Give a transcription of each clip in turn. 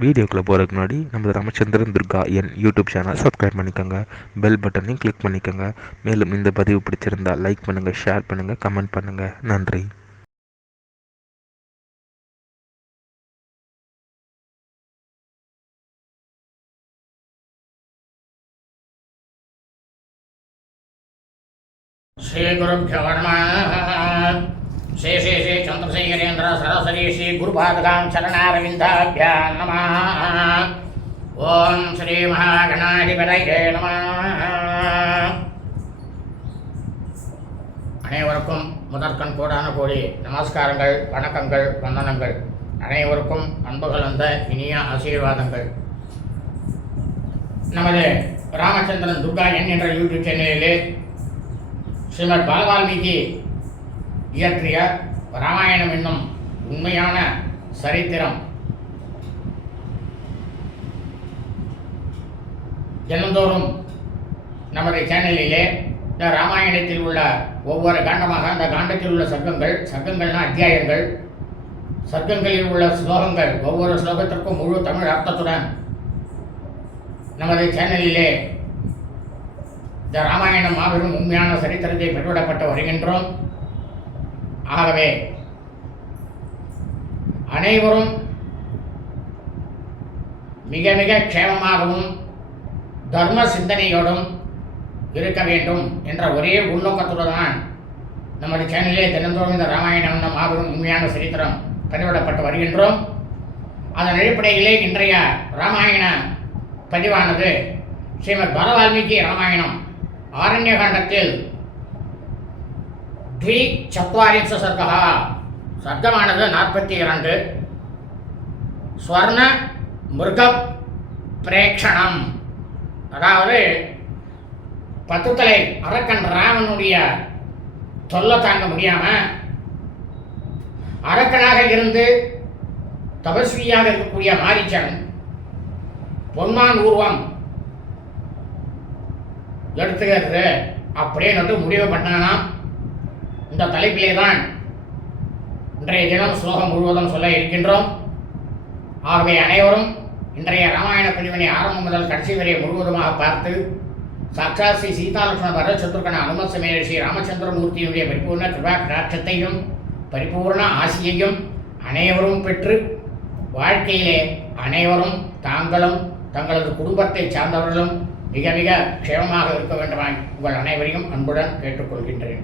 வீடியோக்குள்ளே போகிறதுக்கு முன்னாடி நம்ம ராமச்சந்திரன் துர்கா என் யூடியூப் சேனல் சப்ஸ்கிரைப் பண்ணிக்கோங்க, பெல் பட்டனையும் கிளிக் பண்ணிக்கோங்க. மேலும் இந்த பதிவு பிடிச்சிருந்தால் லைக் பண்ணுங்கள், ஷேர் பண்ணுங்கள், கமெண்ட் பண்ணுங்கள். நன்றி. श्री गुरुभ्यो नमः। श्री श्री श्री चंद्रशेखरेन्द्र सरस्वती श्री गुरुपादकां चरणारविन्दाभ्यां नमः। ओम श्री महागणाधिपतये नमः। அனைவருக்கும் முதற்கண் கோடான கோடி நமஸ்காரங்கள், வணக்கங்கள், வந்தனங்கள். அனைவருக்கும் அன்பு கலந்த இனிய ஆசீர்வாதங்கள். நமது ராமச்சந்திரன் துர்கா என்ற யூடியூப் சேனலிலே ஸ்ரீமத் பாலவால்மீகி இயற்றிய ராமாயணம் என்னும் உண்மையான சரித்திரம் தினந்தோறும் நமது சேனலிலே இந்த ராமாயணத்தில் உள்ள ஒவ்வொரு காண்டமாக அந்த காண்டத்தில் உள்ள சர்க்கங்கள்னா அத்தியாயங்கள், சர்க்கங்களில் உள்ள ஸ்லோகங்கள், ஒவ்வொரு ஸ்லோகத்திற்கும் முழு தமிழ் அர்த்தத்துடன் நமது சேனலிலே இந்த ராமாயணம் மாபெரும் உண்மையான சரித்திரத்தை பெற்றுவிடப்பட்டு வருகின்றோம். ஆகவே அனைவரும் மிக மிக க்ஷேமமாகவும் தர்ம சிந்தனையோடும் இருக்க வேண்டும் என்ற ஒரே உள்நோக்கத்துடன் தான் நமது சேனலிலே தினந்தோறும் இந்த ராமாயணம் மாபெரும் உண்மையான சரித்திரம் பதிவிடப்பட்டு வருகின்றோம். அதன் அடிப்படையிலே இன்றைய ராமாயண பதிவானது ஸ்ரீமத் பாலவால்மீகி ராமாயணம் ஆரண்யகாண்டத்தில் द्विचत्वारिंश सर्गः सर्गमानது 42. ஸ்வர்ண மிருக பிரேக்ஷணம், அதாவது பத்துத்தலை அரக்கன் ராவனுடைய தொல்லை தாங்க முடியாம அரக்கனாக இருந்து தபஸ்வியாக இருக்கக்கூடிய மாரீச்சன் பொன்மான் உருவம் எடுத்துக்கிறது அப்படின்னு முடிவு பண்ணானாம். இந்த தலைப்பிலே தான் இன்றைய தினம் ஸ்லோகம் முழுவதும் சொல்ல இருக்கின்றோம். ஆகவே அனைவரும் இன்றைய ராமாயண பதிவினை ஆரம்பம் முதல் கடைசி வரை முழுவதுமாக பார்த்து சாட்சாத் ஸ்ரீ சீதாலட்சுமண பரதசத்ருகன அனுமத் சமேத ஸ்ரீ ராமச்சந்திரமூர்த்தியினுடைய பரிபூர்ண கிருபா கடாட்சத்தையும் பரிபூர்ண ஆசியையும் அனைவரும் பெற்று வாழ்க்கையிலே அனைவரும் தாங்களும் தங்களது குடும்பத்தை சார்ந்தவர்களும் மிக மிக க்ஷேமமாக இருக்க வேண்டுமாய் உங்கள் அனைவரையும் அன்புடன் கேட்டுக்கொள்கின்றேன்.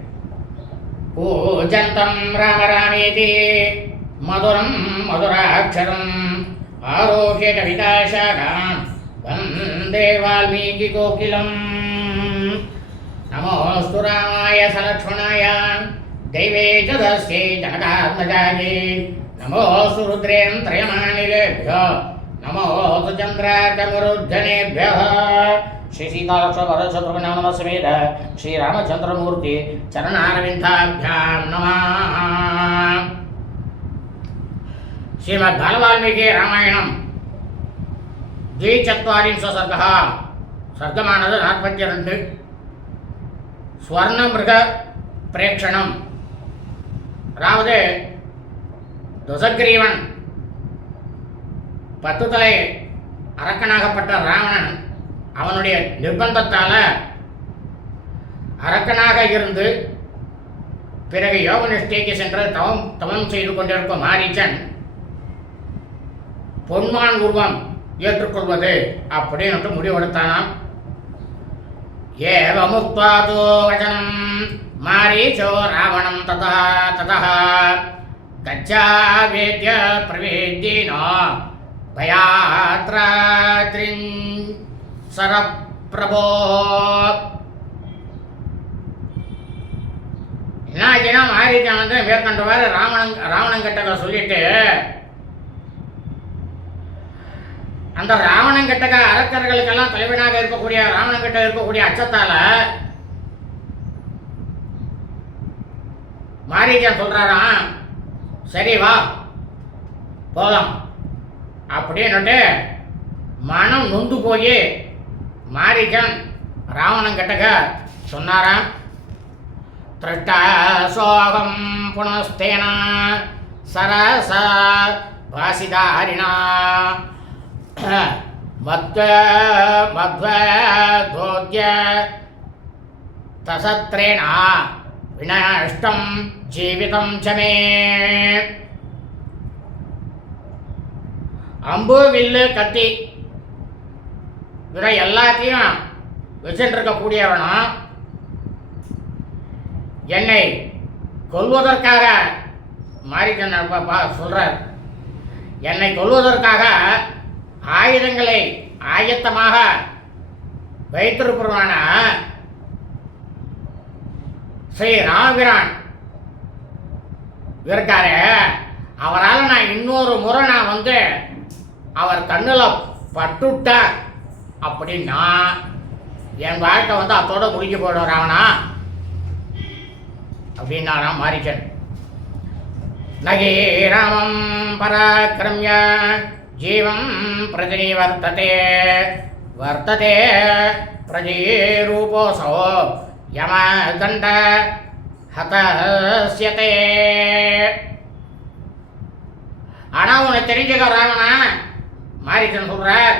பூஜந்தம் ராம ராமேதி மதுரம் மதுராட்சரம் ஆரோக்கிய கவிதாசாகாம் வந்தே வால்மீகி கோகிலம். நமோஸ்து ராமாய சலக்ஷ்மணாய தெய்வே ச தஸ்யை ஜனகாத்மஜாயே நமோஸ்து ருத்ரேந்திரயமானிலேभ्यो நமோஸ்து சந்திரார்க்கமருத்தனேभ्यः. श्री सीतालक्ष्मण भरतशत्रुघ्न हनुमत् समेत श्री रामचंद्रमूर्ति चरणारविन्दाभ्यां नमः। श्रीमद् बालवाल्मीकि रामायणं द्विचत्वारिंश सर्गः सर्गमानது 42. ஸ்வர்ண மிருக பிரேக்ஷணம், அதாவது துசக்ரீவன் பத்துத்தலை அரக்கனாகப்பட்ட ராவணன் அவனுடைய நிர்பந்தத்தால் அரக்கனாக இருந்து பிறகு யோக நிஷ்டைக்கு சென்று தவம் செய்து கொண்டிருக்கும் மாரீச்சன் பொன்மான் உருவம் ஏற்றுக்கொள்வது அப்படின்னு முடிவெடுத்தானாம். ஏவமுக்த்வாதோ வசனம் மாரீச்சோ ராவணம் ததா கச்சாவேத்ய பிரவேத்யேனோ பயாத்ராத்ரின் சரப்பிரபோ. என்னாச்சுன்னா மாரீச்சன் வந்து மேற்கொண்டவாறு ராவணங்கிட்ட சொல்லிட்டு அந்த ராவணங்கிட்ட அரக்கர்களுக்கெல்லாம் தலைவனாக இருக்கக்கூடிய ராவணங்கிட்ட இருக்கக்கூடிய அச்சத்தால மாரீச்சன் சொல்றாராம், சரி வா போலாம் அப்படின்னுட்டு மனம் நொந்து போய் மாரீச்சன் ராவணங்கிட்ட சொன்னாராம். திருஷ்ட சோகம் புனஸ்தேன சரச பாசிதாரிணா மத்வ மத்வதோத்ய தசத்ரேணா வினஷ்டம் ஜீவிதம் சமே. அம்பு வில்லு கத்தி இதை எல்லாத்தையும் வச்சுட்டு இருக்கக்கூடியவனும் என்னை கொல்வதற்காக மாறிக்கன் சொல்றார். என்னை கொல்வதற்காக ஆயுதங்களை ஆயத்தமாக வைத்திருப்பவனான ஸ்ரீ ராமபிரான் இருக்காரு. அவரால் நான் இன்னொரு முறை நான் அவர் கண்ணில் பட்டுட்டேன் அப்படின்னா என் வாழ்க்கை அதோட முடிக்க போயிடும் ராவணா அப்படின்னா மாறிச்சன். நகி ராமம் பராக்கிரமிய ஜீவம் பிரதிவர்த்ததே வர்த்ததே பிரஜீரூபோசோ யமதண்ட ஹதஸ்யதே. ஆனா உனக்கு தெரிஞ்சுக்க ராவணா, மாரிச்சன் சொல்றார்,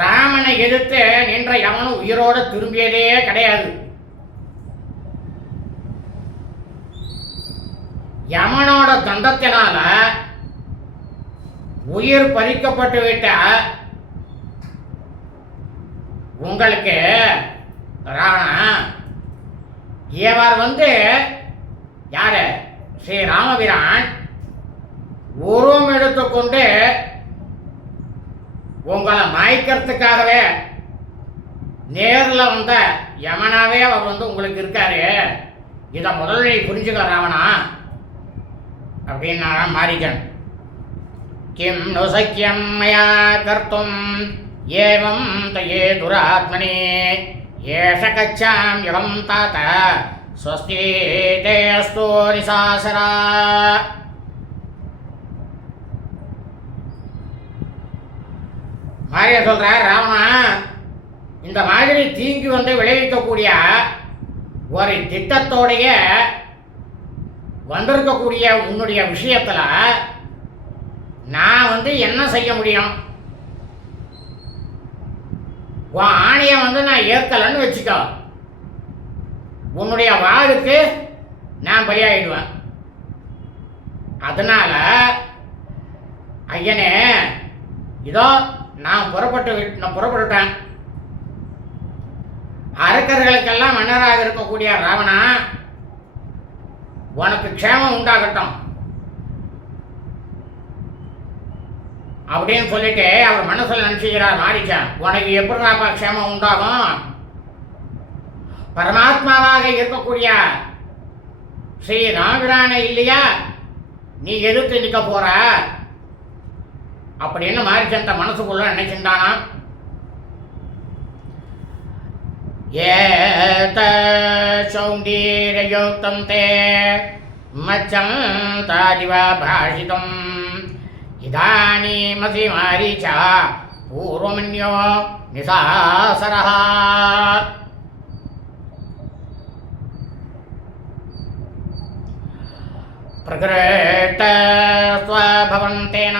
ராமனை எதிர்த்து நின்ற யமனும் உயிரோடு திரும்பியதே கிடையாது. யமனோட தண்டத்தினால உயிர் பறிக்கப்பட்டு விட்ட உங்களுக்கு ராவணா, இவர் யாரு ஸ்ரீ ராமபிரான் உருவம் எடுத்துக்கொண்டு உங்களை மாய்க்கிறதுக்காகவே நேரில் வந்த யமனாவே அவர் உங்களுக்கு இருக்காரு. இதை முதல்ல நீ புரிஞ்சுக்க ராவணா அப்படின்னா மாரிஜன். கிம் நு சக்கியம் மயா கர்த்தும் ஏவம் தயே துராத்மனே ஏஷ கச்சாம் யுகம் தாத்த ஸ்வஸ்தி தேஸ்து நிசாசரா. மாரிய சொல்ற ராவணா, இந்த மாதிரி தீங்கி விளைவிக்கக்கூடிய ஒரு திட்டத்தோடைய வந்திருக்கக்கூடிய உன்னுடைய விஷயத்துல நான் என்ன செய்ய முடியும்? உன் ஆணையை நான் ஏற்கலன்னு வச்சுக்கோ, உன்னுடைய வாளுக்கு நான் பலியாயிடுவேன். அதனால ஐயனே, இதோ நான் புறப்பட்டுட்டேன். அரக்கர்களுக்கெல்லாம் மன்னராக இருக்கக்கூடிய ராவணா, உனக்கு க்ஷேமம் உண்டாகட்டும் அப்படின்னு சொல்லிட்டு அவர் மனசில் நினைச்சுக்கிறார் மாரிச்சான். உனக்கு எப்படிப்பா க்ஷேமம் உண்டாகும்? பரமாத்மாவாக இருக்கக்கூடிய ஸ்ரீ ராமபிரானை இல்லையா நீ எதிர்த்து நிற்க போற அப்படின்னு மாரிச்சந்த மனசுக்குள்ள நினைச்சிருந்தானா. ஏத சௌந்தீரயுக்தம் தே மச்சம் தாதிவ பாஷிதம் இதானீமசி மாரீச்சா பூர்வமன்யோ நிசாசரஹ. பிரகிருத்த ஸ்வபவந்தேன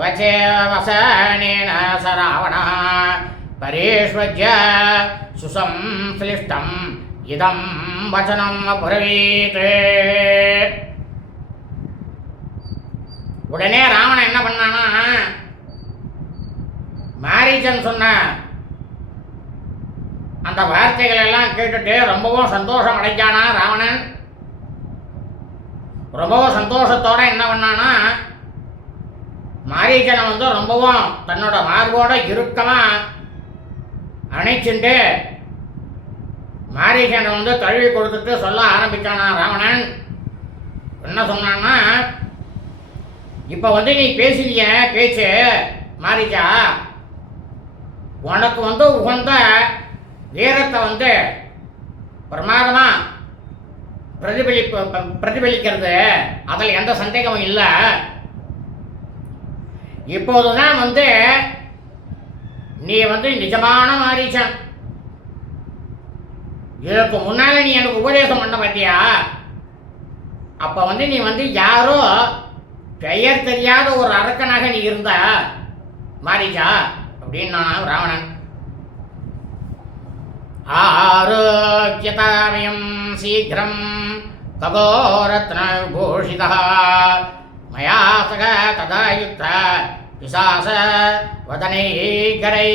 வச்சே வசனேன சராவணः பரேஷ்வஜ்ய சுசம்ஸ்லிஷ்டம் இதம் வசனம் அப்ரவீத். உடனே ராவணன் என்ன பண்ணானா, மாரீச்சன் சொன்ன அந்த வார்த்தைகள் எல்லாம் கேட்டுட்டு ரொம்பவும் சந்தோஷம் அடைஞ்சானா ராவணன். ரொம்பவும் சந்தோஷத்தோட என்ன பண்ணானா, மாரீச்சனை ரொம்பவும் தன்னோட மார்போட இறுக்கமா அணைச்சுட்டு மாரீச்சனை தழுவி கொடுத்துட்டு சொல்ல ஆரம்பிச்சானா ராவணன். என்ன சொன்னான்னா, இப்போ நீ பேசினிய பேச்சு மாரீச்சா, உனக்கு உகந்த வீரத்தை பிரமாதமா பிரதிபலிக்கிறது, அதில் எந்த சந்தேகமும் இல்லை. இப்போதுதான் நீ நிஜமான மாரீச்சன். இதற்கு முன்னால நீ எனக்கு உபதேசம் பண்ண பார்த்தியா, அப்ப நீ யாரோ பெயர் தெரியாத ஒரு அரக்கனாக நீ இருந்த. மாரிச்சா அப்படின்னா ராவணன். ஆரோக்கியதாமயம் சீக்கிரம் கபோரத்ன விபூஷிதா மயா சக ததா யுக்த பிசாச வதனைகரை.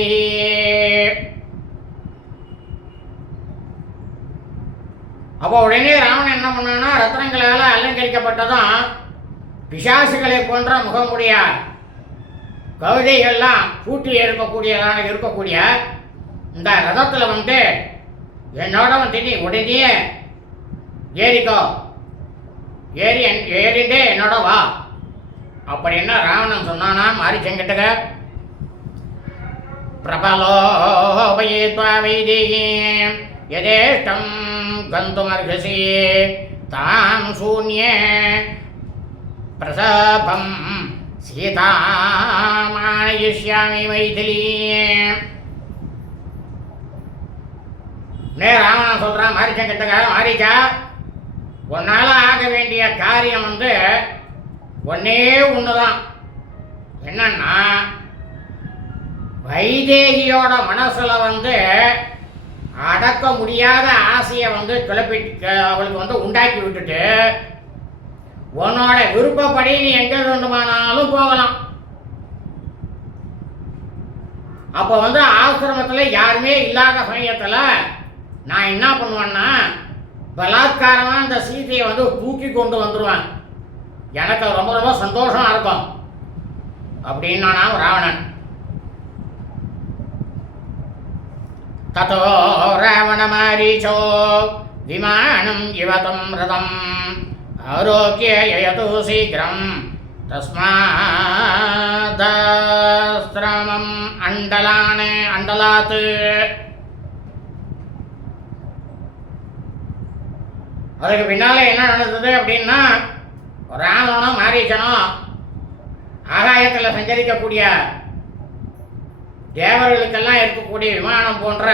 அப்போ உடனே ராவணன் என்ன பண்ணான்னா, ரத்னங்களால் அலங்கரிக்கப்பட்டதும் பிசாசுகளை போன்ற முகமுடைய கவிதைகள்லாம் பூட்டி இருக்கக்கூடிய இந்த ரதத்தில் வந்து என்னோட வந்து நீ உடனே ஏறிக்கோ, ஏறிண்டே என்னோட வா அப்படின்னா ராவணன் சொன்னானா மாரிச்சங்கிட்ட. பிரபலோபயித்வா வைதேகீம் யதேஷ்டம் கந்துமர்ஹசி தாம் சூன்யே பிரசபம் சீதாமானயிஷ்யாமி மைதிலீம். ராவணன் சொல்றான் மாரிச்சன் கிட்ட, மாரிச்சா உன்னால ஆக வேண்டிய காரியம் வந்து ஒன்னே ஒண்ணுதான். என்னன்னா, வைதேகியோட மனசுல வந்து அடக்க முடியாத ஆசையை வந்து அவளுக்கு வந்து உண்டாக்கி விட்டுட்டு உன்னோட விருப்பப்படி நீ எங்க வேண்டுமானாலும் போகலாம். அப்போ வந்து ஆசிரமத்துல யாருமே இல்லாத சமயத்துல நான் என்ன பண்ணுவேன்னா, பலாத்காரமா அந்த சீதையை வந்து தூக்கி கொண்டு வந்துடுவேன். எனக்கு ரொம்ப ரொம்ப சந்தோஷமா இருக்கும் அப்படின்னா ராவணன். ததோ ராவண மாரீச்சோ விமானம் இவதம் ரதம் ஆரோக்கிய யயது சீக்கிரம் தஸ்மாதஸ்திரமம் அண்டலாத். அதுக்கு பின்னால என்ன நடந்தது அப்படின்னா, ராவணனும் மாரீச்சனும் ஆகாயத்தில் சஞ்சரிக்கக்கூடிய தேவர்களுக்கெல்லாம் இருக்கக்கூடிய விமானம் போன்ற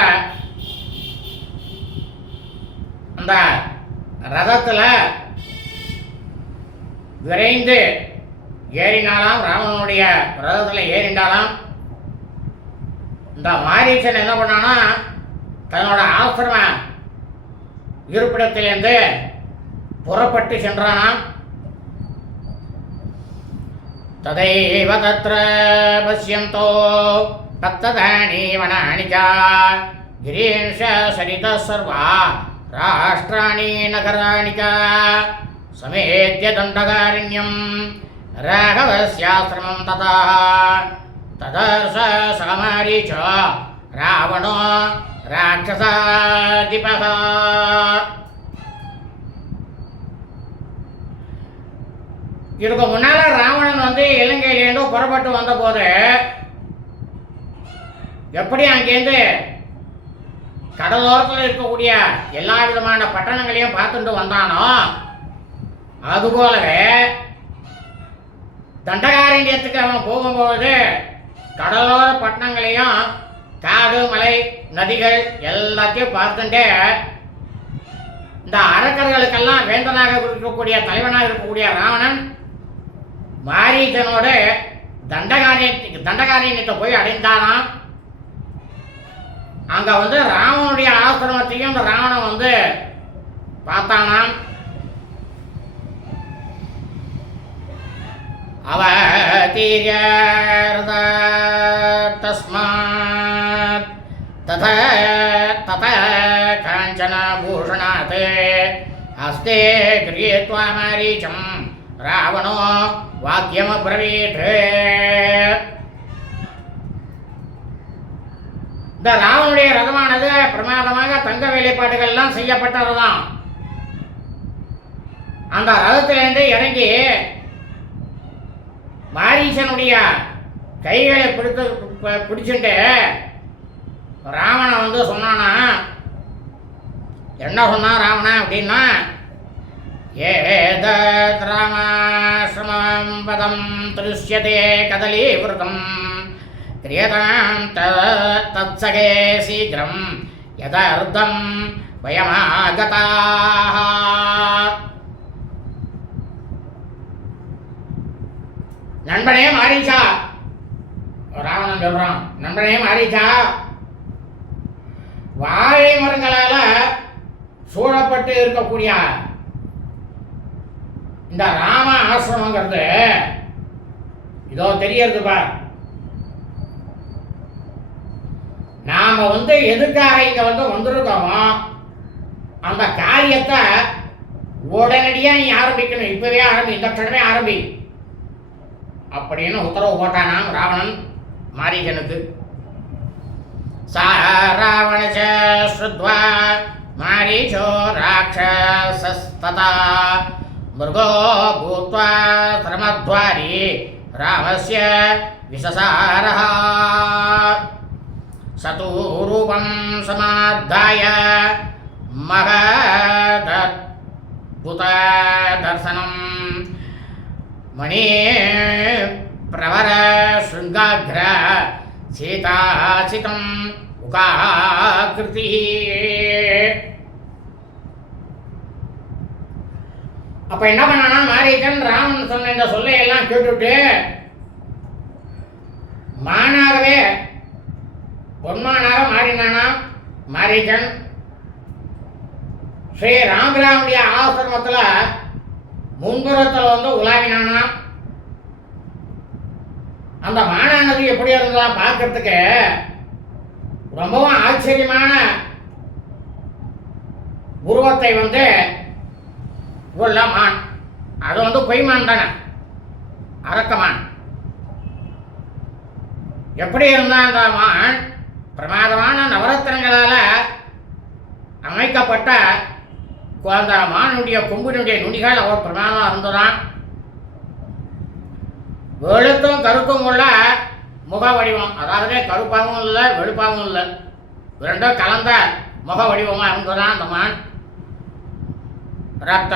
அந்த ரதத்தில் விரைந்து ஏறினாலாம். ராவணனுடைய ரதத்தில் ஏறிண்டாலாம். இந்த மாரீச்சன் என்ன பண்ணானா, தன்னோட ஆசிரம இருப்பிடத்திலிருந்து புறப்பட்டு சென்றானாம். ததைவ தத்ர பஷ்யந்தோ தத்ததானி வனானி ச கிரீன்ஷ சரித சர்வா ராஷ்ட்ராணி நகராணி ச சமேத்ய தண்டகாரண்யம் ராகவஸ்யாஸ்ரமம் ததா ததர்ஷ சகமாரீச்ச ராவணோ ராட்சசாதிபः. இதுக்கு முன்னால ராவணன் வந்து இலங்கையிலேருந்து புறப்பட்டு வந்த போது எப்படி அங்கேருந்து கடலோரத்தில் இருக்கக்கூடிய எல்லா விதமான பட்டணங்களையும் பார்த்துட்டு வந்தானோ, அதுபோலவே தண்டகாரண்யத்துக்கு அவன் போகும்போது கடலோர பட்டணங்களையும் காடு மலை நதிகள் எல்லாத்தையும் பார்த்துட்டு இந்த அரக்கர்களுக்கெல்லாம் வேந்தனாக இருக்கக்கூடிய தலைவனாக இருக்கக்கூடிய ராவணன் மாரீச்சனோடு தண்டகாரண்யத்தை போய் அடைந்தானாம். அங்க வந்து ராவனுடைய ஆசிரமத்தையும் இந்த ராவணன் வந்து பார்த்தானாம். அவதீர்ய தஸ்மாத் தத காஞ்சன பூஷணாத் ஹஸ்தே கிரீத்வா மாரீச்சம் ராவணோ வாக்கியமப்ரவீத். இந்த ராவனுடைய ரதமானது பிரமாதமாக தங்க வேலைப்பாடுகள்லாம் செய்யப்பட்டதுதான். அந்த ரதத்திலிருந்து இறங்கி மாரீச்சனுடைய கைகளை பிடிச்சுட்டு ராவணன் வந்து சொன்னானா, என்ன சொன்னான் ராவணன் அப்படின்னா, ஏதத் ராமாஸ்ரமம் பதம் திருஷ்யதே கதலீவிருதம் கிரியதாம் தத்சகே சீக்கிரம் யதர்த்தம் வயமாகதாः. நண்பனே மாரீச்சா, ராவணன் சொல்றான், நண்பனே மாரீச்சா, வாழை மரங்களால சூழப்பட்டு இருக்கக்கூடிய இந்த ராம ஆசிரமங்கிறது இதோ தெரியறது பார். நாம எதுக்காக இங்க வந்திருக்கோமோ அந்த காரியத்தை உடனடியா நீ ஆரம்பிக்கணும். இப்பவே ஆரம்பி, இந்த க்ஷணமே ஆரம்பி அப்படின்னு உத்தரவு போட்டானாம் ராவணன் மாரீச்சனுக்கு. சா ராவணச ஸ்ருத்வா மாரீச்சோ ராட்சசஸ்ததா மிருகோ பூத்வா ஸ்ரமத்வாரி ராமஸ்ய விசசாரஹ சது ரூபம் சமாத்தாய மகதத்புத தர்சனம் மணி பிரவர ஸ்ருங்காக்ர சீதாசிதம் உகாகிருதி. அப்ப என்ன பண்ணானா மாரீச்சன் ராமன் சொன்ன இந்த சொல்லையெல்லாம் கேட்டுட்டு மானாகவே பொன்மானாக மாறினானா மாரீச்சன். ஸ்ரீ ராமபிராமுடைய ஆசிரமத்துல முன்புறத்தில் உலாவினானா. அந்த மானானது எப்படி இருந்தா பார்க்கறதுக்கு ரொம்பவும் ஆச்சரியமான உருவத்தை உள்ள மான். அது பொய்மான் தானே, அரக்கமான். எப்படி இருந்தா அந்த மான் பிரமாதமான நவரத்தினங்களால அமைக்கப்பட்ட அந்த மானுடைய கொம்பினுடைய நுனிகள் அவர் பிரமாதமாக இருந்ததான். வெளுத்தும் கருப்பும் உள்ள முக வடிவம், அதாவது கருப்பாகவும் இல்லை வெளுப்பாகவும் இல்லை, ரெண்டும் கலந்த முக வடிவமாக இருந்ததான் அந்த மான். ரத்த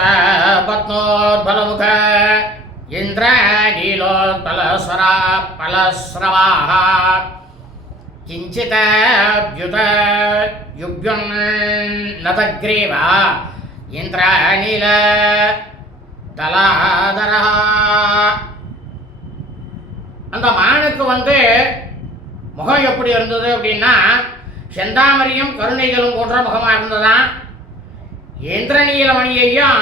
பத்மோத்பலமுக இந்திர நீலோத்பலஸ்வரா பலஸ்ரவாஹ கிஞ்சித்யுத யுக்யம் நதக்ரீவ இந்திர நீல தலாதரா. அந்த மானுக்கு முகம் எப்படி இருந்தது அப்படின்னா செந்தாமரையும் கருணைகளும் போன்ற முகமாக இருந்ததான். இந்திரநீலமணியையும்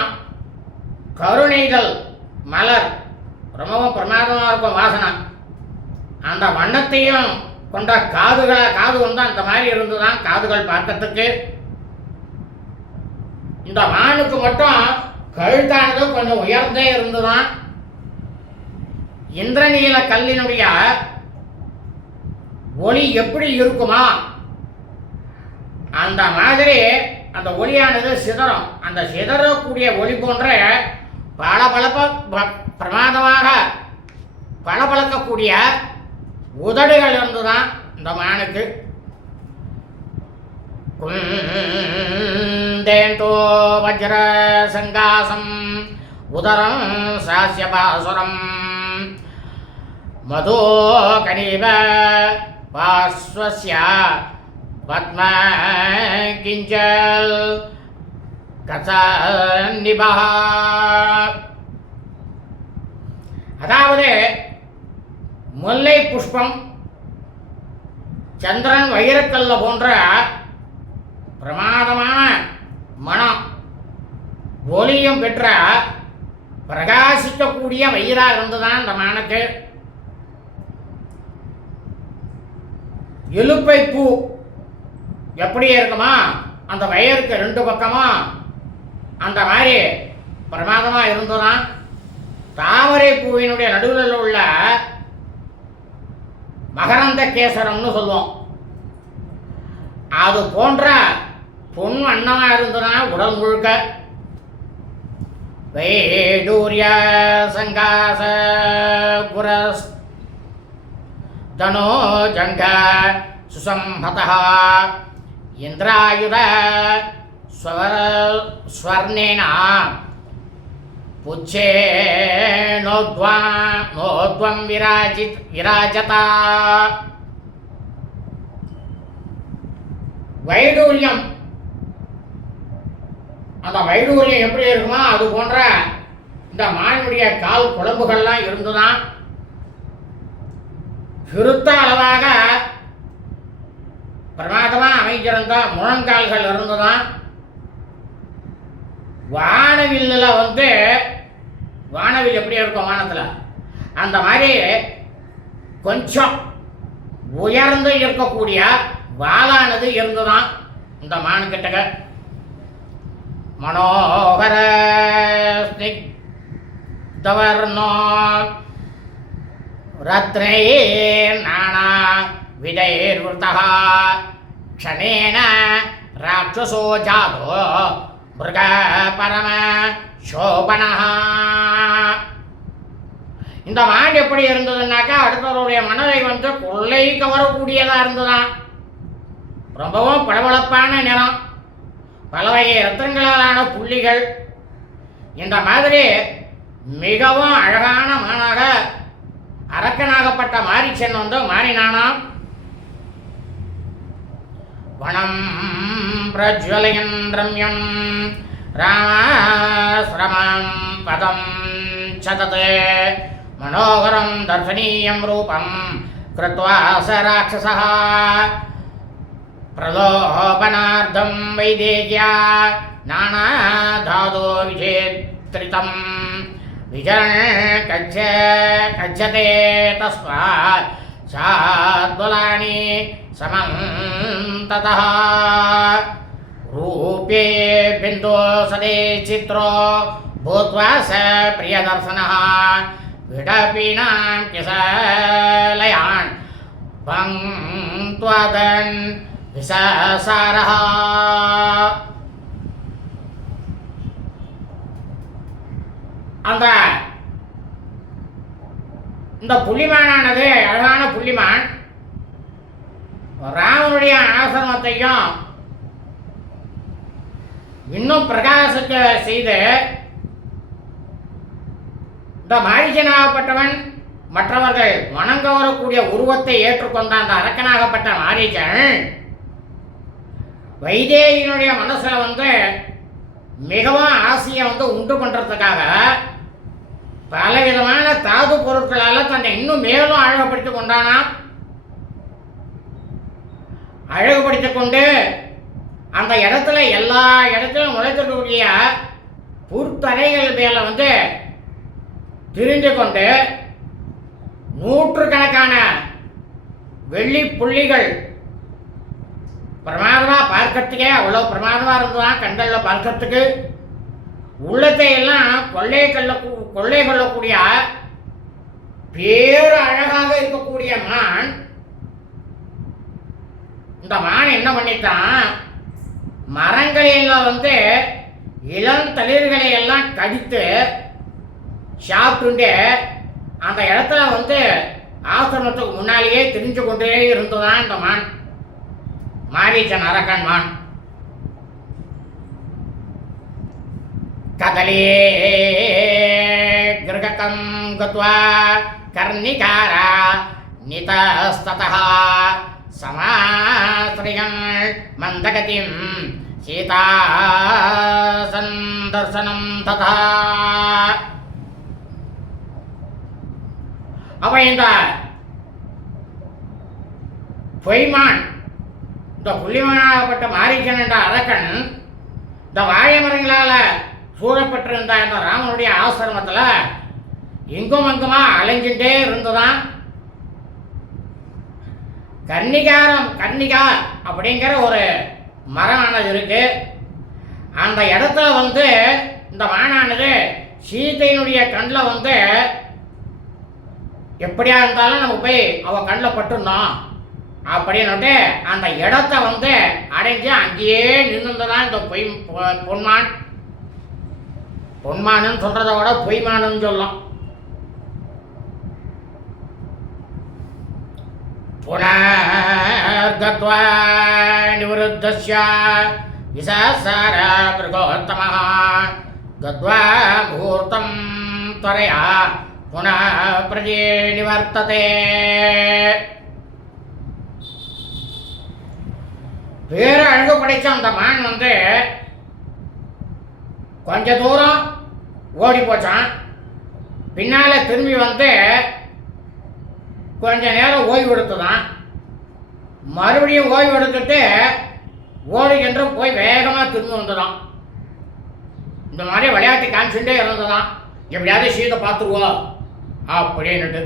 கருணைகள் மலர் ரொம்பவும் பிரமாதமாக இருக்கும் வாசனை. அந்த வண்ணத்தையும் கொண்ட காது அந்த மாதிரி இருந்துதான் காதுகள் பார்க்கறதுக்கு. இந்த மானுக்கு மட்டும் கழுத்தானது கொஞ்சம் உயர்ந்தே இருந்துதான். இந்திரநீல கல்லினுடைய ஒளி எப்படி இருக்குமா அந்த மாதிரி அந்த ஒளியானது சிதறும். அந்த சிதறக்கூடிய ஒளி போன்ற பிரமாதமாக பளபளக்கக்கூடிய உதடுகள் இருந்துதான் இந்த மானுக்கு. குந்தேந்தோ வஜ்ர சங்காசம் உதரம் சாஸ்யபாசுரம் மதோ கனிவ பார்ஸ்வஸ்ய பத்ம கிஞ்சல் கசநிபா. அதாவது முல்லை புஷ்பம் சந்திரன் வைரக்கல்ல போன்ற பிரமாதமான மனம் ஒளியும் பெற்ற பிரகாசிக்கக்கூடிய வயிறாக இருந்துதான் இந்த மானுக்கு. இலுப்பை பூ எப்படி இருக்குமா அந்த வயருக்கு ரெண்டு பக்கமும் அந்த மாதிரி பிரமாதமா இருந்துதான். தாமரை பூவினுடைய நடுவில் உள்ள மகரந்த கேசரம்னு சொல்லுவோம், அது போன்ற பொன் வண்ணமா இருந்ததுனா உடல் முழுக்க. வைடூரிய சங்காச புரஸ் தனோ ஜங்க சுசம்ஹதः இந்திராயுத ஸ்வர்ணேன புச்சே நோத்வம் விராஜதா. வைடூரியம், அந்த வைடூரியம் எப்படி இருக்குமா அது போன்ற இந்த மானுடைய கால் குழம்புகள்லாம் இருந்துதான். சிறுத்த அளவாக பிரமாதமாக அமைஞ்சிருந்த முழங்கால்கள் இருந்துதான். வானவில்லில் வானவில் எப்படி இருக்கும் வானத்தில், அந்த மாதிரி கொஞ்சம் உயர்ந்து இருக்கக்கூடிய வாளானது இருந்துதான் இந்த மானுக்கிட்டக. மனோகர ஸ்னிக்தவர்ணோ ரத்னைர் நானா விதைர்வృతః க்ஷணேன ராட்சசோ ஜாதோ மிருக பரம சோபனஹ. இந்த மான் எப்படி இருந்ததுன்னாக்கா அடுத்தவருடைய மனதை கொள்ளை கவரக்கூடியதாக இருந்ததுதான். ரொம்பவும் பளபளப்பான நிறம், பல வகை ரத்தங்களாலான புள்ளிகள். இந்த மாதிரி மிகவும் அழகான மானாக அரக்கனாகப்பட்ட மாரீச்சன் மாறினானாம். வனம் பிரஜ்வலயன் ரம்யம் ராமாஸ்ரமம் பதம் சததே மனோகரம் தர்சனீயம் ரூபம் கிருத்வா ச ராட்சசः பிரலோபனார்த்தம் வைதேகியா நானா தாதோ விஜேத்ரிதம் விஜன் கஜ்ஜதே தஸ்மாத் சாத்வலானி சமம் ததः ரூபே பிந்தோ சதே சித்ரோ பூத்வா ச பிரியதர்சனः விடபீனாம் கிசலயான் பங்க்த்வதன் விசசாரः. இந்த புள்ளிமானானது அழகான புள்ளிமான் ராமனுடைய ஆசிரமத்தையும் இன்னும் பிரகாசிக்க செய்து இந்த மாரீச்சனாகப்பட்டவன் மற்றவர்கள் வணங்க வரக்கூடிய உருவத்தை ஏற்றுக்கொண்ட அந்த அரக்கனாகப்பட்ட மாரீச்சன் வைதேகியினுடைய மனசுல மிகவும் ஆசையை உண்டு பண்றதுக்காக பலவிதமான தாது பொருட்களால் தன்னை இன்னும் மேலும் அழகுபடுத்திக் கொண்டானாம். அழகுபடுத்திக் கொண்டு அந்த இடத்துல எல்லா இடத்திலும் நுழைக்கக்கூடிய புற்தரைகள் மேல திரிந்து கொண்டு நூற்றுக்கணக்கான வெள்ளி புள்ளிகள் பிரமாதமா பார்க்கறதுக்கே அவ்வளவு பிரமாதமா இருந்ததான். கண்கள்ல பார்க்கறதுக்கு உள்ளத்தை எல்லாம் கொள்ளை கொள்ளக்கூடிய பேரு அழகாக இருக்கக்கூடிய மான். இந்த மான் என்ன பண்ணித்தான், மரங்களில் இளம் தளிர்களை எல்லாம் கடித்து சாப்பிட்டு அந்த இடத்துல ஆசிரமத்துக்கு முன்னாலேயே திரிஞ்சு கொண்டே இருந்துதான் இந்த மான், மாரீச்சன் அரக்கன் மான். கதலே கிருகம் கத்வா கர்ணிகாரா நிதஸ்ததः சமாஸ்ரயன் மந்தகதிம் சீதா சந்தர்சனம் ததா. அப்ப இந்த பொய்மான், இந்த புள்ளிமானாகப்பட்ட மாரீச்சன் என்ற அரக்கன் இந்த வாழை மரங்களால சூழப்பட்டிருந்த இந்த ராமனுடைய ஆசிரமத்தில் எங்கும் அங்குமா அலைஞ்சுட்டே இருந்துதான். கர்ணிகா அப்படிங்கிற ஒரு மரமானது இருக்கு. அந்த இடத்துல இந்த மானானது சீதையினுடைய கண்ணில் எப்படியா இருந்தாலும் நம்ம போய் அவ கண்ணில் பட்டுருந்தோம் அப்படின்னுட்டு அந்த இடத்த அடைஞ்சு அங்கேயே நின்றுதான் இந்த பொன்மான். பொன்மானன்னு சொல்றதை விட பொய்மானன்னு சொல்லலாம். புனர்கத்வா நிவருத்தஸ்ய விசசார மிருகோத்தமः கத்வா முகூர்த்தம் த்வரயா புனः பிரஜே நிவர்த்ததே. வேறு அழகு படைச்ச அந்த மான் கொஞ்ச தூரம் ஓடி போச்சான். பின்னால திரும்பி கொஞ்ச நேரம் ஓய்வு எடுத்துதான். மறுபடியும் ஓய்வு எடுத்துட்டு ஓடுகின்ற போய் வேகமாக திரும்பி வந்ததான். இந்த மாதிரி விளையாட்டு காமிச்சுட்டே இருந்ததான். எப்படியாவது சீதை பார்த்துருவோம் அப்படின்னுட்டு.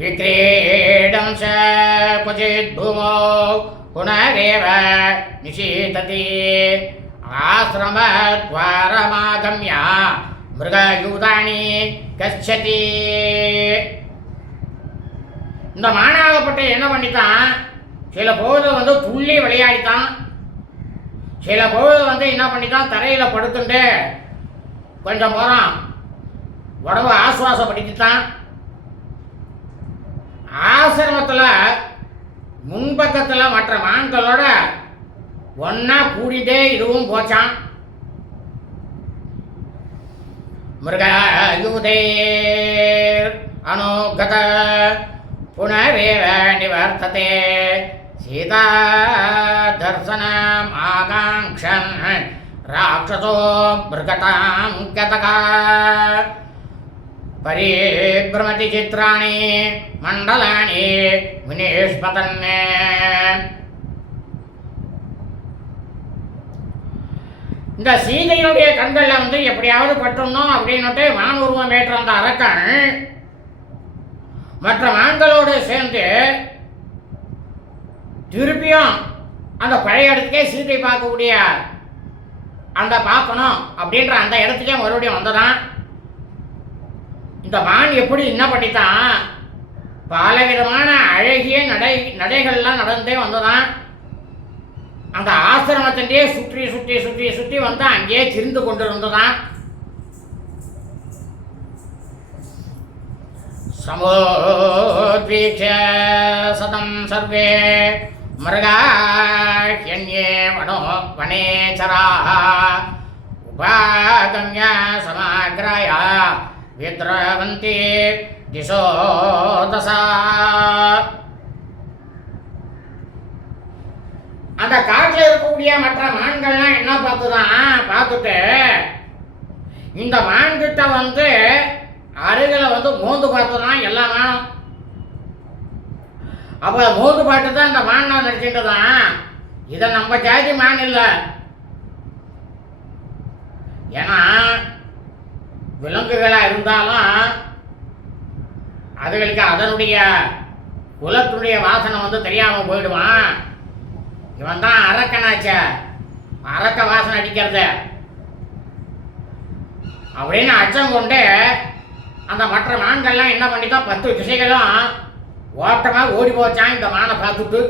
விக்ரீடம் ச குஜித் பூமோ புனரேவ நிஷீததி ஆசிரமத்வாரமாகம்ய மிருகயூதானி கச்சதி. இந்த மானாகப்பட்டு என்ன பண்ணித்தான், சில பொழுது துள்ளி விளையாடித்தான், சில பொழுது என்ன பண்ணித்தான் தரையில் படுத்துட்டு கொஞ்சம் போகிறான் உடம்பு ஆசுவாசப்படுத்தித்தான். ஆசிரமத்தில் முன்பக்கத்தில் மற்ற மான்களோட ஒன்னா கூடிட்டே இதுவும் போச்சான். மிருகயூதேர் அனுகத புனரேவ நிவர்த்ததே சீதா தர்சனம் ஆகாங்க்ஷன் ராட்சசோ மிருகதாம் கதகா பரிப்ரமதி சித்ராணி மண்டலானி வினேஷ்பதன். இந்த சீதையினுடைய கண்களில் எப்படியாவது பட்டணும் அப்படின்னுட்டு மான் உருவம் ஏற்ற அந்த அரக்கன் மற்ற மான்களோடு சேர்ந்து திருப்பியும் அந்த பழைய இடத்துக்கே சீதை பார்க்கக்கூடிய அந்த பார்க்கணும் அப்படின்ற அந்த இடத்துக்கே மறுபடியும் வந்ததான். இந்த மான் எப்படி என்ன பண்ணித்தான், பலவிதமான அழகிய நடைகள்லாம் நடந்தே வந்ததான். அந்த ஆசிரமத்திலே சுற்றி சுற்றி சுற்றி சுற்றி வந்து அங்கேயே திரிந்து கொண்டு இருந்ததான். சமோத்வீக்ஷ சதம் சர்வே மிருகாஹ்யன்யே வனோ வனேச்சராः உபாகம்ய சமாக்ராய வித்ரவந்தி திசோ தசா. அந்த காட்டில் இருக்கக்கூடிய மற்ற மான்கள்லாம் என்ன பார்த்துட்டு இந்த மான்கிட்ட அருகில் மோந்து பார்த்துதான் எல்லா மானும். அப்போ மோந்து பார்த்து தான் இந்த மான் நான் நினச்சிட்டு தான் இதை நம்ம ஜாதி மான் இல்லை. ஏன்னா விலங்குகளாக இருந்தாலும் அதுகளுக்கு அதனுடைய குலத்துடைய வாசனை தெரியாமல் போயிடுவான். இவன் தான் அரக்கனாச்ச, அரக்க வாசனை அடிக்கிறது அப்படின்னு அச்சம் கொண்டு அந்த மற்ற மான்கள்லாம் என்ன பண்ணித்தான் 10 திசைகளும் ஓட்டமாக ஓடி போச்சான் இந்த மானை பார்த்துட்டு.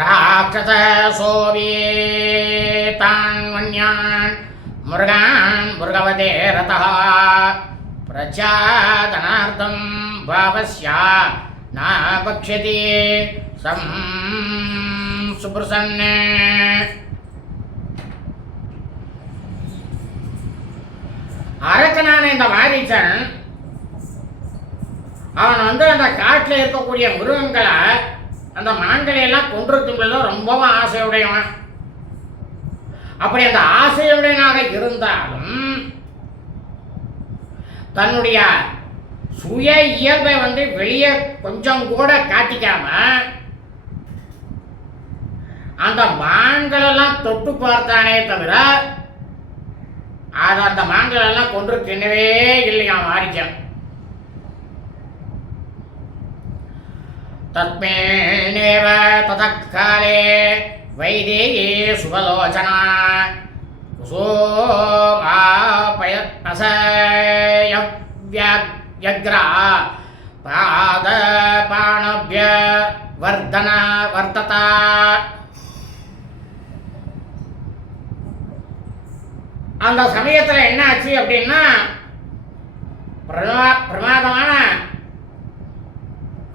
ராட்சச சோவியேதான் வன்யான் முருகான் முருகவதே ரதா பிரச்சாதனார்த்தம் பாவஸ்யா நாபக்ஷதி சம் சுப்ரசன்ன. அரக்கனான இந்த மாரீச்சன் அவன் அந்த காட்டில் இருக்கக்கூடிய மிருகங்களை அந்த மான்களை எல்லாம் கொன்றுத்துள்ளதோ ரொம்பவும் ஆசையுடையவன். அப்படி அந்த ஆசையுடையனாக இருந்தாலும் தன்னுடைய சுய இயல்பை வெளியே கொஞ்சம் கூட காட்டிக்காம அந்த மான்களெல்லாம் தொட்டு பார்த்தானே தவிர அது அந்த மான்களெல்லாம் கொன்று தின்னவே இல்லையா மாரிச்சன். தத்மேனேவ ததக்காலே வைதேகி சுபலோச்சனா குசோமாபயசயவ்யக்ரா பாதபாணவ்ய வர்தன வர்த்ததா. அந்த சமயத்தில் என்ன ஆச்சு அப்படின்னா பிரமாதமான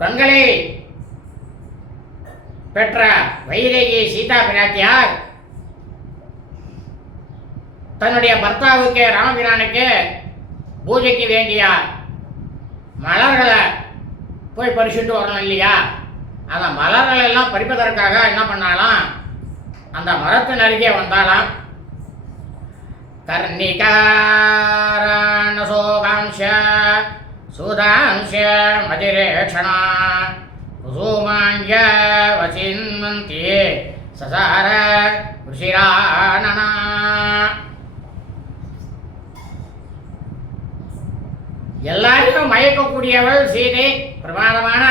கண்களை பெற்ற வைதேகி சீதா பிராட்டியார் தன்னுடைய பர்த்தாவுக்கு ராமபிரானுக்கு பூஜைக்கு வேண்டிய மலர்களை போய் பறிச்சுட்டு வரணும் இல்லையா. அந்த மலர்கள் எல்லாம் பறிப்பதற்காக என்ன பண்ணாலும் அந்த மரத்தின் அருகே வந்தாலாம். கர்ணிகாராணசோகாம்ச சுதாம்ச மதிரேக்ஷணா குசூமாண்ய வசின்வந்தி சசார ருஷிரானனா. எல்லாரையும் மயக்கக்கூடியவள் சீதை, பிரமாதமான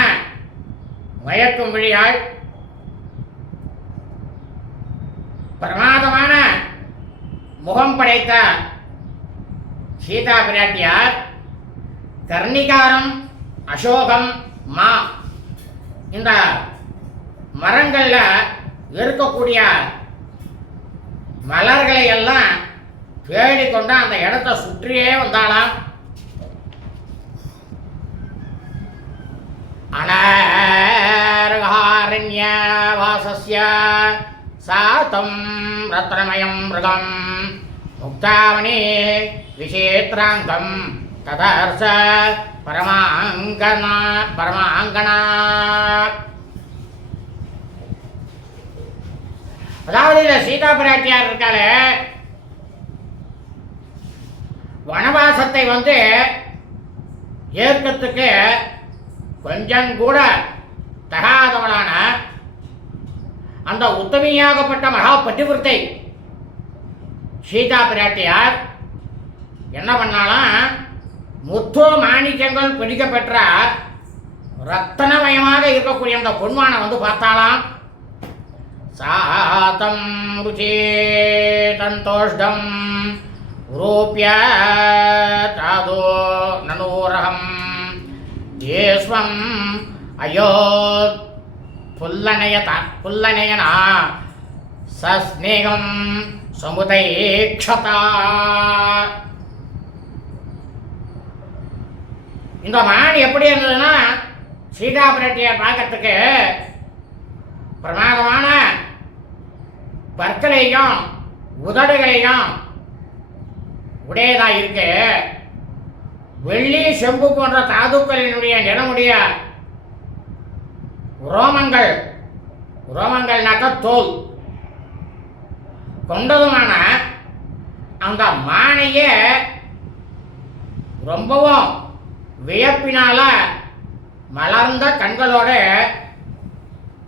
மயக்கும் விழியாள், பிரமாதமான முகம் படைத்த சீதா பிராட்டியார். கர்ணிகாரம், அசோகம், மா இந்த மரங்கள்ல இருக்கக்கூடிய மலர்களை எல்லாம் தேடிக்கொண்டு அந்த இடத்த சுற்றியே வந்தாலாம். அனர்காரண்யவாசஸ்ய சாதம் ரத்னமயம் மிருகம் முக்தாமணி விஷேத்ராங்கம் ததர்ச பரமாங்கனா. அதாவது இந்த சீதா பிராட்டியார் இருக்காளே, வனவாசத்தை ஏற்கிறதுக்கு கொஞ்சம் கூட தகாதவளான அந்த உத்தமியாகப்பட்ட மகா பதிவிருத்தை சீதா பிராட்டியார் என்ன பண்ணாலாம், முத்து மாணிக்கங்கள் பிடிக்கப்பெற்ற ரத்தனமயமாக இருக்கக்கூடிய அந்த பொன்மானை பார்த்தாலாம். சாதம் ருச்சி தந்தோஷ்டம் ரூபிய தாதோ நனூரகம் ஏஸ்வம் அயோ புல்லனயனா சஸ்நேகம் சமுதைக்ஷதா. இந்த மான் எப்படி இருந்ததுன்னா, சீதா பிராட்டியார் பார்க்கறதுக்கு பிரமாதமான பற்களையும் உதடுகளையும் உடையதா இருக்கு. வெள்ளி செம்பு போன்ற தாதுக்களினுடைய நிறமுடைய ரோமங்கள்னாக்க தோல் கொண்டதுமான அந்த மானையே ரொம்பவும் வியப்பினால மலர்ந்த கண்களோடு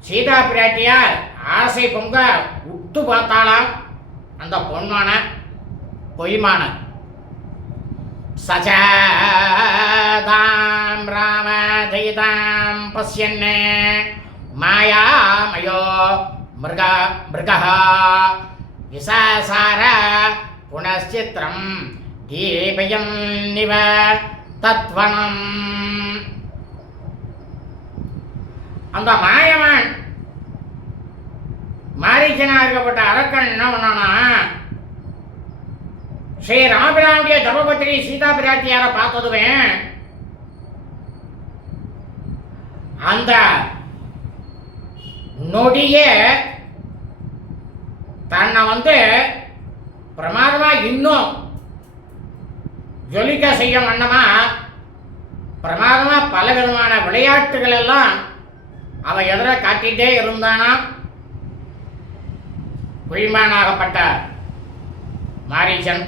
சீதா பிராட்டியார் ஆசை பொங்க உத்து பார்த்தாலாம் அந்த பொன்மான பொய்மான. சஜாதாம் ராம தயிதாம் பஸ்யன்னே மாயாமயோ மிருகः விசாசார புனశ్చిత్రం தீபயன்னிவ தத்வனம். அந்த மாயவன் மாரீச்சனா இருக்கப்பட்ட அரக்கன் என்ன பண்ணானா, ஸ்ரீ ராமபிரானுடைய தர்மபத்திரி சீதா பிராட்டியார பார்த்ததுமே அந்த நொடியே தன்னை பிரமாதமா இன்னும் ஜொலிக்க செய்ய வண்ணமா பிரமாதமா பல விதமான விளையாட்டுகள் எல்லாம் அவன் எதிர காட்டிட்டே இருந்தானா. குழிமானாகப்பட்ட மாரீச்சன்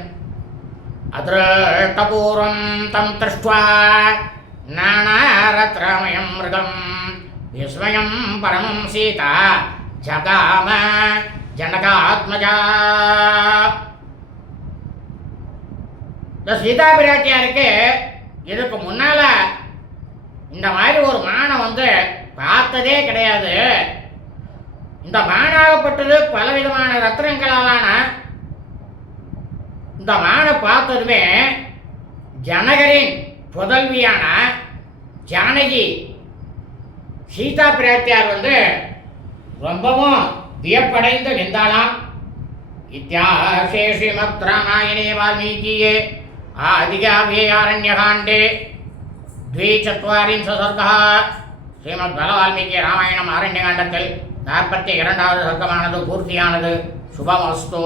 அதிருஷ்டபூர்வம் தம் திருஷ்ட்வா நானாரத்ரமயம் மிருகம் விஸ்மயம் பரமம் சீதா ஜகாம ஜனகாத்மஜா. இந்த சீதா பிராட்டியாருக்கு இதுக்கு முன்னால இந்த மாதிரி ஒரு மானை பார்த்ததே கிடையாது. இந்த மானாகப்பட்டது பலவிதமான ரத்னங்களாலான இந்த மானை பார்த்ததுமே ஜனகரின் புதல்வியான ஜானகி சீதா பிராட்டியார் ரொம்பவும் வியப்படைந்து நின்றாளாம். இத்தியாசே ஸ்ரீமத் ராமாயணே வால்மீகியே ஆதிகாவ்யே ஆரண்யகாண்டே 24 சர்க்கः ஸ்ரீமத் பலவால்மீகி ராமாயணம் ஆரண்யகாண்டத்தில் 42வது சர்க்கமானது பூர்த்தியானது. சுபமஸ்து.